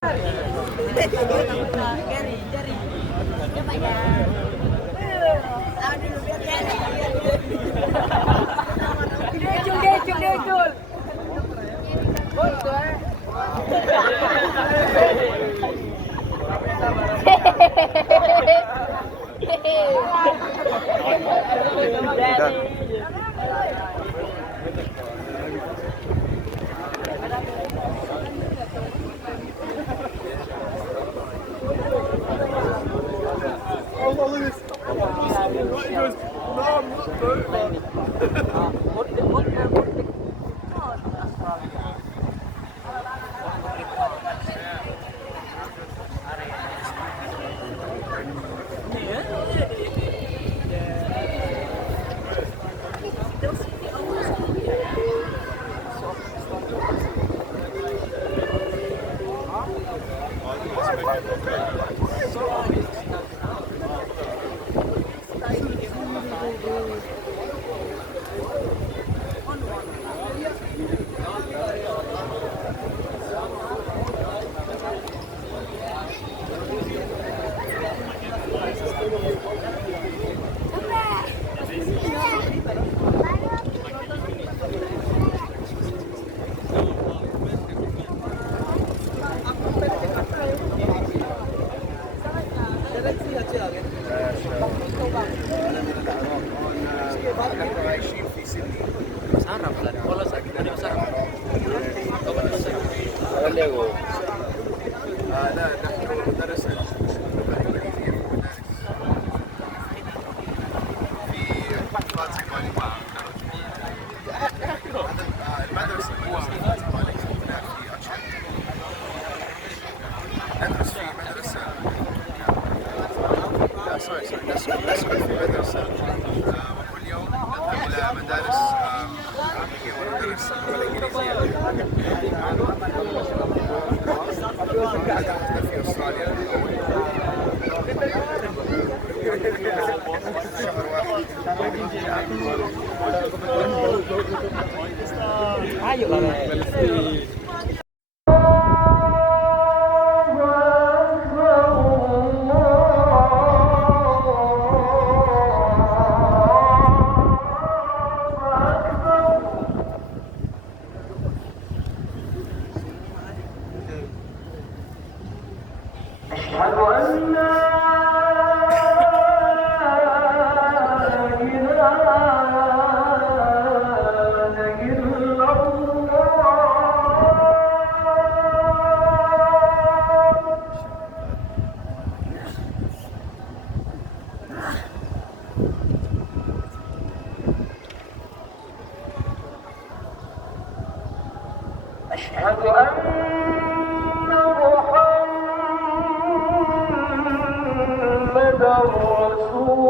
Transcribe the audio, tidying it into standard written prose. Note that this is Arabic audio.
Jari, jari. Coba ya. Dulu biar jari. Decul, decul, decul. Betul. لا نحن درسنا الإنجليزية في المدارس في فاتح مالي المدرسة مالي هنا في أتشن ندرس في مدرسة نسكن في مدرسة وكل يوم نذهب إلى مدارس عربية وندرس اللغة الإنجليزية في أستراليا شهر واحد أشهد أن لا إله إلا الله أشهد أن محمد رسول